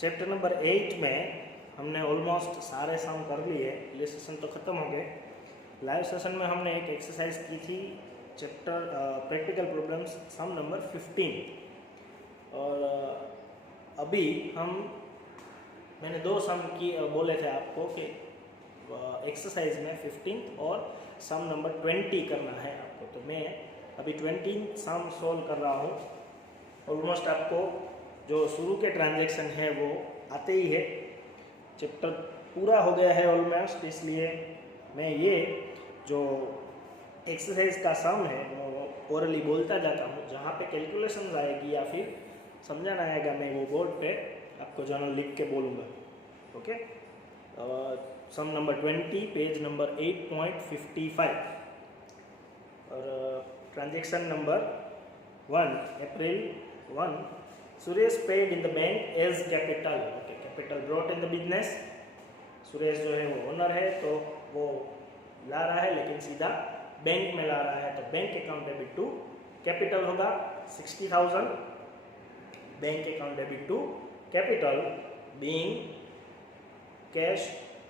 Chapter number 8 में हमने almost सारे सम कर लिए, ये सेशन तो ख़त्म हो गए। लाइव सेशन में हमने एक एक्सरसाइज की थी chapter practical problems some number 15 और अभी मैंने दो सम की बोले थे आपको कि एक्सरसाइज में 15 और सम नंबर 20 करना है आपको, तो मैं अभी 20 सम सोल्व कर रहा हूँ। ऑलमोस्ट आपको जो शुरू के ट्रांजैक्शन है वो आते ही है, चैप्टर पूरा हो गया है ऑलमोस्ट, इसलिए मैं ये जो एक्सरसाइज का सम है वो ओरली बोलता जाता हूँ। जहाँ पे कैलकुलेशन आएगी या फिर समझाना आएगा मैं वो बोर्ड पे आपको जर्नल लिख के बोलूँगा। Okay, sum number 20 page number 8.55 और transaction number 1 April 1 Suresh paid in the bank as capital. Okay, capital brought in the business. Suresh जो है वो ओनर है तो वो ला रहा है, लेकिन सीधा बैंक में ला रहा है, तो bank account debit to capital होगा 60,000। Bank account debit to capital being cash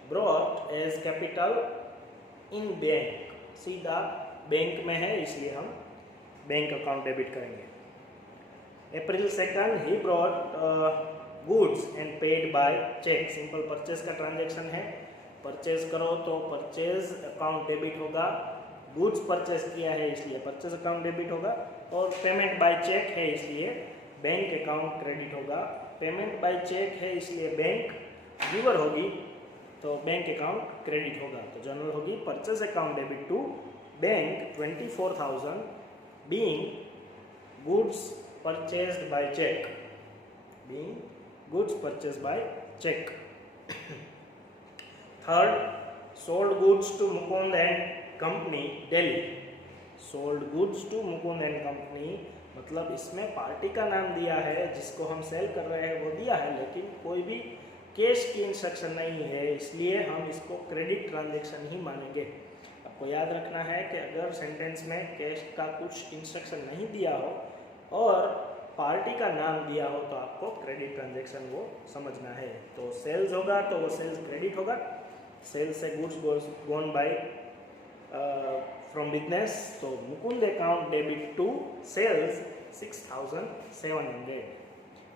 brought as capital in bank, सीधा बैंक में है इसलिए हम बैंक अकाउंट डेबिट करेंगे। April 2 he brought goods and paid by cheque. Simple purchase का transaction है, purchase करो तो परचेज अकाउंट डेबिट होगा। गुड्स परचेज किया है इसलिए परचेज अकाउंट डेबिट होगा, और पेमेंट बाय चेक है इसलिए बैंक अकाउंट क्रेडिट होगा। पेमेंट बाय चेक है इसलिए बैंक गिवर होगी तो बैंक अकाउंट क्रेडिट होगा, तो जनरल होगी purchase account debit to bank 24,000 being goods purchased by check, being goods purchased by check. Third, sold goods to Mukund and Company, Delhi. Sold goods to Mukund and Company मतलब इसमें party का नाम दिया है, जिसको हम cell कर रहे हैं वो दिया है, लेकिन कोई भी कैश की इंस्ट्रक्शन नहीं है, इसलिए हम इसको क्रेडिट ट्रांजैक्शन ही मानेंगे। आपको याद रखना है कि अगर सेंटेंस में कैश का कुछ इंस्ट्रक्शन नहीं दिया हो और पार्टी का नाम दिया हो तो आपको क्रेडिट ट्रांजैक्शन वो समझना है। तो सेल्स होगा तो वो सेल्स क्रेडिट होगा। सेल्स से goods gone by from business, तो Mukund account debit to sales 6,700।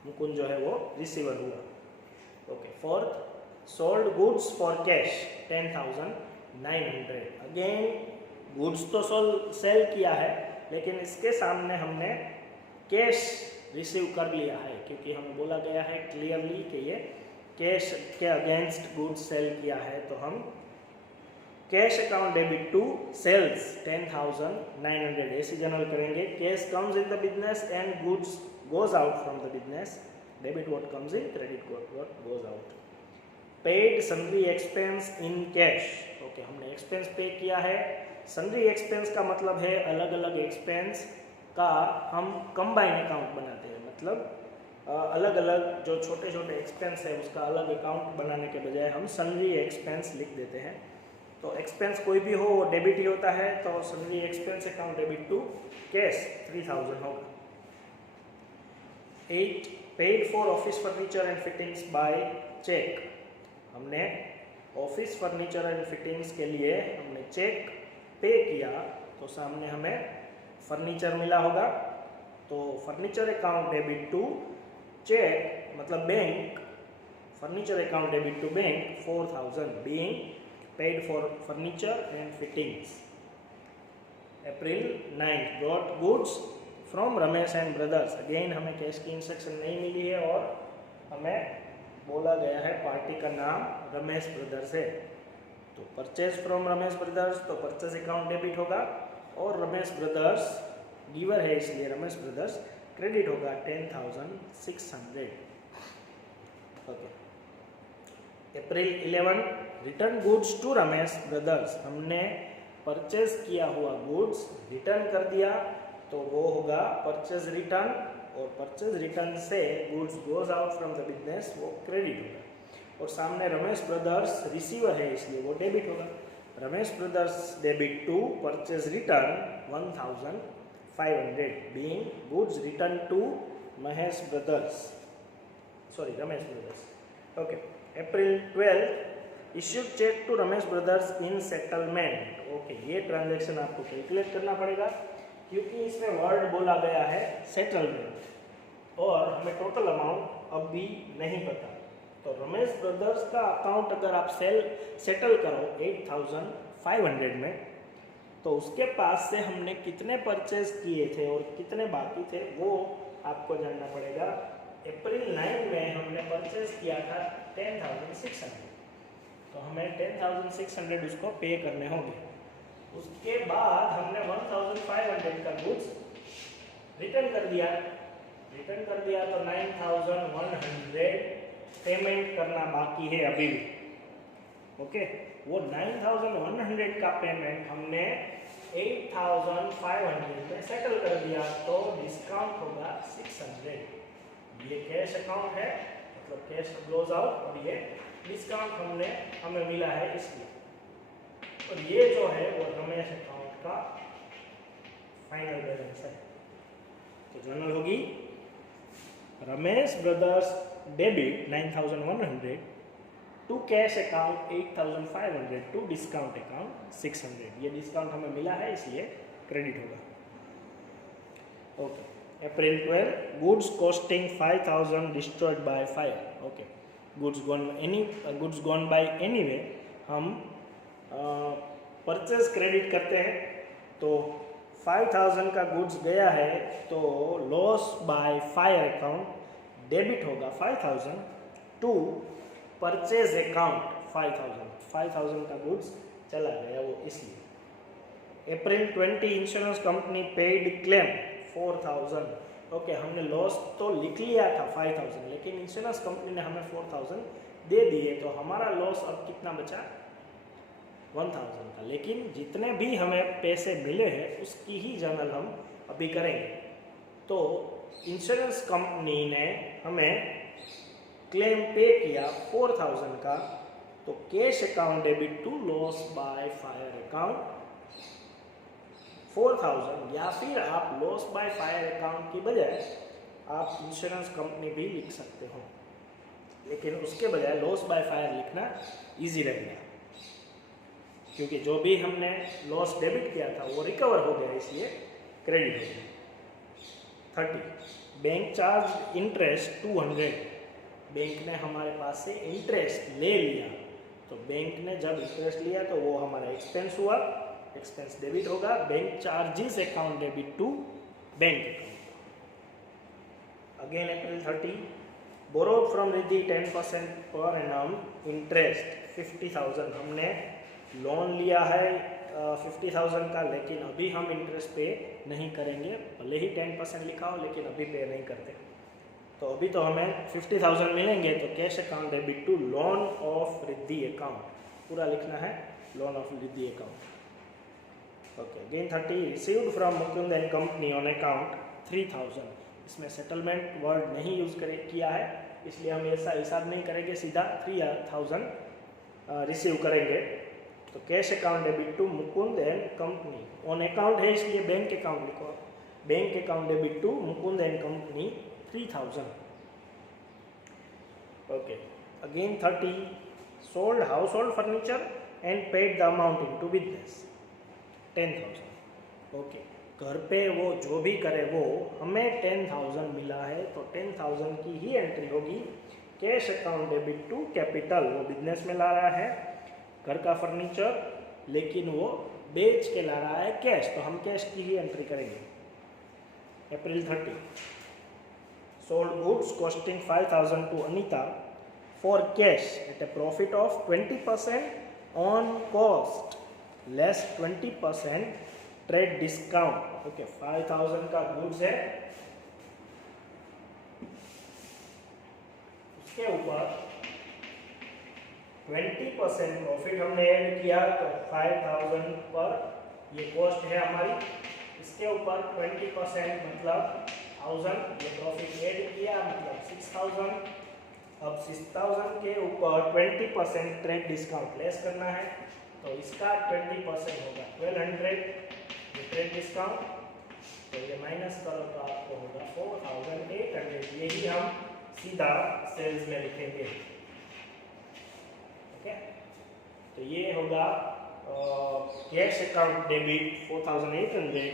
Mukund जो है वो रिसीवर हुआ। Okay, fourth, sold goods for cash 10,900। Again goods तो सेल किया है, लेकिन इसके सामने हमने कैश रिसीव कर लिया है, क्योंकि हमें बोला गया है क्लियरली कि ये कैश के अगेंस्ट गुड्स सेल किया है, तो हम cash account debit to sales 10,900 ऐसे जनरल करेंगे। Cash comes in the business and goods goes out from the business. Debit what comes in, credit what goes out. Paid sundry expense in cash. Okay, हमने expense pay किया है। Sundry expense का मतलब है अलग अलग expense का हम कंबाइन अकाउंट बनाते हैं, मतलब अलग अलग जो छोटे छोटे एक्सपेंस है उसका अलग अकाउंट बनाने के बजाय हम सन्ड्री एक्सपेंस लिख देते हैं। तो एक्सपेंस कोई भी हो वो डेबिट ही होता है, तो sundry expense account debit to cash 3,000 होगा। 8, paid for office furniture and fittings by cheque. हमने ऑफिस फर्नीचर एंड फिटिंग्स के लिए हमने चेक पे किया, तो सामने हमें फर्नीचर मिला होगा, तो furniture account debit to cheque मतलब bank, furniture account debit to bank 4,000 being paid for furniture and fittings. April 9 brought goods from Ramesh and brothers. Again हमें कैश की इंस्ट्रक्शन नहीं मिली है और हमें बोला गया है पार्टी का नाम रमेश ब्रदर्स है, तो परचेज फ्रॉम रमेश ब्रदर्स, तो परचेज अकाउंट डेबिट होगा, और रमेश ब्रदर्स गिवर है इसलिए रमेश ब्रदर्स क्रेडिट होगा 10,600। Okay, April 11 return goods to Ramesh brothers. हमने परचेज किया हुआ गुड्स रिटर्न कर दिया, तो वो होगा परचेज रिटर्न, और परचेज रिटर्न से goods goes out from the business, वो क्रेडिट होगा। और सामने रमेश ब्रदर्स रिसीवर है इसलिए वो डेबिट होगा। Ramesh brothers debit to purchase return 1,500 being goods return to Mahesh brothers. Sorry Ramesh brothers, okay. April 12 issued cheque to Ramesh brothers in settlement, okay. ये transaction आपको कैलकुलेट करना पड़ेगा क्योंकि इसमें वर्ड बोला गया है सेटलमेंट और हमें टोटल अमाउंट अब भी नहीं पता। तो रमेश ब्रदर्स का अकाउंट अगर आप सेटल करो 8500 में, तो उसके पास से हमने कितने परचेज किए थे और कितने बाकी थे वो आपको जानना पड़ेगा। अप्रैल 9 में हमने परचेज किया था 10,600, तो हमें 10,600 उसको पे करने होंगे। उसके बाद हमने 1,500 का गुड्स रिटर्न कर दिया तो 9,100 पेमेंट करना बाकी है अभी भी, ओके। वो 9,100 का पेमेंट हमने 8,500 में सेटल कर दिया, तो डिस्काउंट होगा 600। ये कैश अकाउंट है, मतलब कैश क्लोज आउट, और ये डिस्काउंट हमें मिला है इसलिए। और ये जो है वो रमेश अकाउंट का फाइनल बैलेंस है। तो जर्नल होगी Ramesh brothers debit 9,100 to cash account 8,500 to discount account 600। ये डिस्काउंट हमें मिला है इसलिए क्रेडिट होगा, okay. April 12 goods costing 5,000 destroyed by fire, okay. Goods gone by anyway हम परचेज क्रेडिट करते हैं, तो 5,000 का गुड्स गया है तो loss by fire account debit होगा 5,000 टू परचेज अकाउंट 5,000 का गुड्स चला गया वो इसलिए। अप्रैल 20 insurance company paid claim 4,000, okay. हमने लॉस तो लिख लिया था 5,000, लेकिन इंश्योरेंस कंपनी ने हमें 4,000 दे दिए, तो हमारा लॉस अब कितना बचा 1,000 का। लेकिन जितने भी हमें पैसे मिले हैं उसकी ही जर्नल हम अभी करेंगे। तो इंश्योरेंस कंपनी ने हमें क्लेम पे किया 4,000 का, तो cash account debit to loss by fire account 4,000, या फिर आप लॉस बाय फायर अकाउंट की बजाय आप इंश्योरेंस कंपनी भी लिख सकते हो, लेकिन उसके बजाय लॉस बाय फायर लिखना इजी रहेगा क्योंकि जो भी हमने लॉस डेबिट किया था वो रिकवर हो गया, इसलिए क्रेडिट हो गया। 30 बैंक चार्ज इंटरेस्ट 200, बैंक ने हमारे पास से इंटरेस्ट ले लिया, तो बैंक ने जब इंटरेस्ट लिया तो वो हमारा एक्सपेंस हुआ, एक्सपेंस डेबिट होगा। Bank charges account debit to bank account. Again April 30 borrowed from Riddhi 10% per annum interest 50,000, हमने लोन लिया है 50,000 का, लेकिन अभी हम इंटरेस्ट पे नहीं करेंगे, भले ही 10% लिखा हो लेकिन अभी पे नहीं करते। तो अभी तो हमें 50,000 मिलेंगे, तो cash account debit to loan of Riddhi account, पूरा लिखना है loan of Riddhi account, okay. Again 30 received from Mukund and company on account 3,000, इसमें सेटलमेंट वर्ड नहीं यूज किया है, इसलिए हम ऐसा हिसाब नहीं करेंगे, सीधा 3,000 रिसीव करेंगे। तो cash account debit to Mukund and company, on account है इसलिए बैंक अकाउंट लिखो, bank account debit to Mukund and company 3,000, okay. Again 30 sold household furniture and paid the amount into business 10,000, okay. घर पे वो जो भी करे वो हमें 10,000 मिला है, तो 10,000 की ही एंट्री होगी cash account debit to capital, वो बिजनेस में ला रहा है घर का फर्नीचर, लेकिन वो बेच के ला रहा है कैश, तो हम कैश की ही एंट्री करेंगे। April 30 sold goods costing 5,000 to Anita for cash at a profit of 20% on cost less 20% trade discount, okay. 5,000 का गुड्स है, उसके ऊपर 20% प्रॉफिट हमने ऐड किया, तो 5,000 पर ये कॉस्ट है हमारी, इसके ऊपर 20% मतलब 1,000 ये प्रॉफिट ऐड किया मतलब 6,000। अब 6,000 के ऊपर 20% ट्रेड डिस्काउंट लेस करना है, तो इसका 20% होगा 1,200 ये ट्रेड डिस्काउंट, तो ये माइनस करो तो आपको होगा 4,800। यही हम सीधा सेल्स में लिखेंगे। ओके, तो ये होगा cash account debit 4800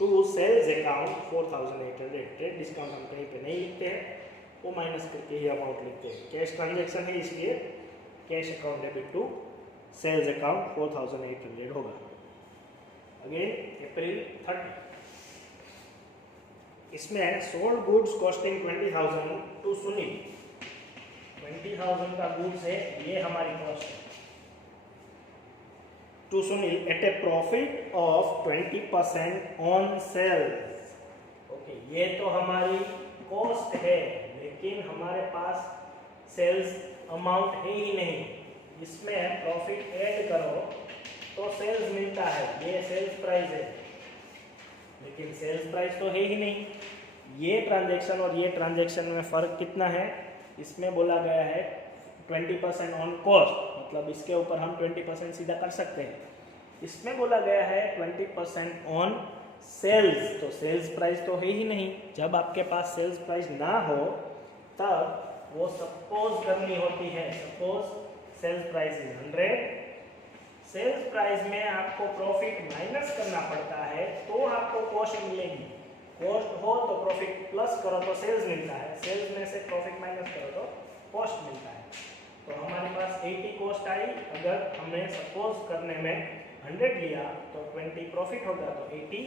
to sales account 4800। Trade discount हम कहीं पे नहीं लिखते हैं, वो माइनस करके ही अमाउंट लिखते हैं। कैश ट्रांजैक्शन है इसलिए cash account debit to sales account 4800 होगा। अगेन अप्रैल 30, इसमें sold goods costing 20,000 to Sunil. 20,000 का गुड्स है, ये हमारी कॉस्ट है, to Sunil at a profit of 20% on sales. Okay, ये तो हमारी कॉस्ट है, लेकिन हमारे पास सेल्स अमाउंट है ही नहीं। इसमें प्रॉफिट ऐड करो तो सेल्स मिलता है, ये सेल्स प्राइस है, लेकिन सेल्स प्राइस तो है ही नहीं। ये ट्रांजैक्शन और ये ट्रांजैक्शन में फ़र्क कितना है, इसमें बोला गया है 20% ऑन कॉस्ट, मतलब इसके ऊपर हम 20% सीधा कर सकते हैं। इसमें बोला गया है 20% ऑन सेल्स, तो सेल्स प्राइस तो है ही नहीं। जब आपके पास सेल्स प्राइस ना हो तब वो सपोज करनी होती है। Suppose sales price is 100, sales price में आपको प्रॉफिट माइनस करना पड़ता है तो आपको कॉस्ट मिलेगी। कॉस्ट हो तो प्रॉफिट प्लस करो तो सेल्स मिलता है, सेल्स में से प्रॉफिट माइनस करो तो कॉस्ट मिलता है। तो हमारे पास 80 कॉस्ट आई, अगर हमने सपोज करने में 100 लिया तो 20 प्रॉफिट होगा, तो 80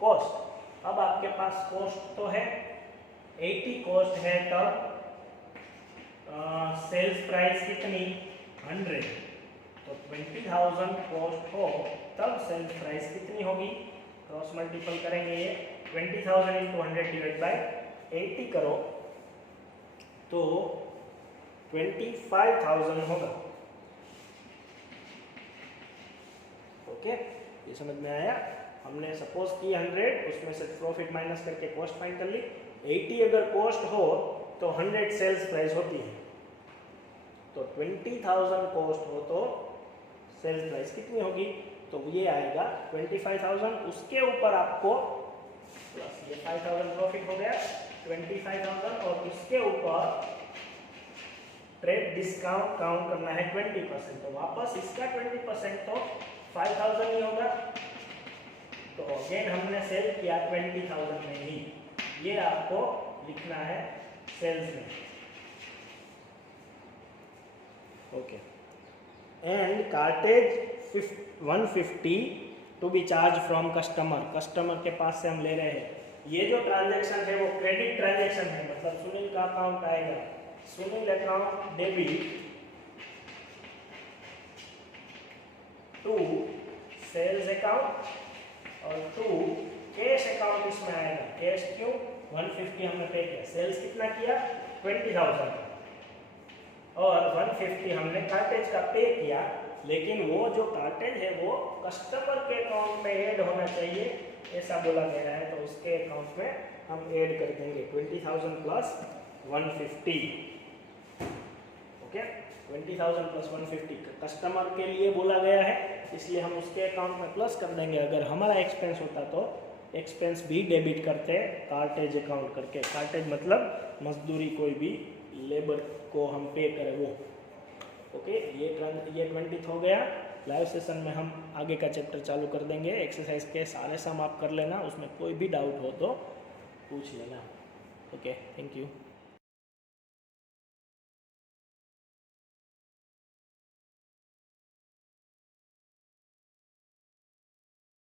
कॉस्ट। अब आपके पास कॉस्ट तो है, 80 कॉस्ट है, तब सेल्स प्राइस कितनी 100, तो 20,000 कॉस्ट हो तब सेल्स प्राइस कितनी होगी। क्रॉस मल्टीपल करेंगे, ये 20,000 इंटू 100 डिवाइड बाई 80 करो तो 25,000 होगा। ओके, ये समझ में आया। हमने सपोज की 100, उसमें से प्रॉफिट माइनस करके कॉस्ट फाइंड कर ली। 80 अगर कॉस्ट हो तो 100 सेल्स प्राइस होती है, तो 20,000 कॉस्ट हो तो सेल्स प्राइस कितनी होगी, तो ये आएगा 25,000। उसके ऊपर आपको प्लस ये 5,000 प्रॉफिट हो गया 25,000, और इसके ऊपर ट्रेड डिस्काउंट काउंट करना है 20%, तो वापस इसका 20% तो 5,000 ही होगा। तो अगेन हमने सेल किया 20,000 में ही, ये आपको लिखना है सेल्स में। Okay, and cartage 150 to be charge from customer. Customer के पास से हम ले रहे हैं। ये जो ट्रांजैक्शन है वो क्रेडिट ट्रांजैक्शन है, मतलब सुनील का अकाउंट आएगा, Sunil account debit to sales account और टू कैश अकाउंट इसमें आएगा। कैश क्यों, 150 हमने पे किया, सेल्स कितना किया 20,000 और 150 हमने कार्टेज का पे किया, लेकिन वो जो कार्टेज है वो कस्टमर के अकाउंट में ऐड होना चाहिए, ऐसा बोला गया है, तो उसके अकाउंट में हम ऐड कर देंगे 20,000 प्लस 150। ओके, 20,000 प्लस 150 कस्टमर के लिए बोला गया है, इसलिए हम उसके अकाउंट में प्लस कर देंगे। अगर हमारा एक्सपेंस होता तो एक्सपेंस भी डेबिट करते कार्टेज अकाउंट करके। कार्टेज मतलब मजदूरी, कोई भी लेबर को हम पे करें वो। ओके, ये 20 हो गया। लाइव सेशन में हम आगे का चैप्टर चालू कर देंगे। एक्सरसाइज के सारे सम आप कर लेना, उसमें कोई भी डाउट हो तो पूछ लेना। Okay, thank you.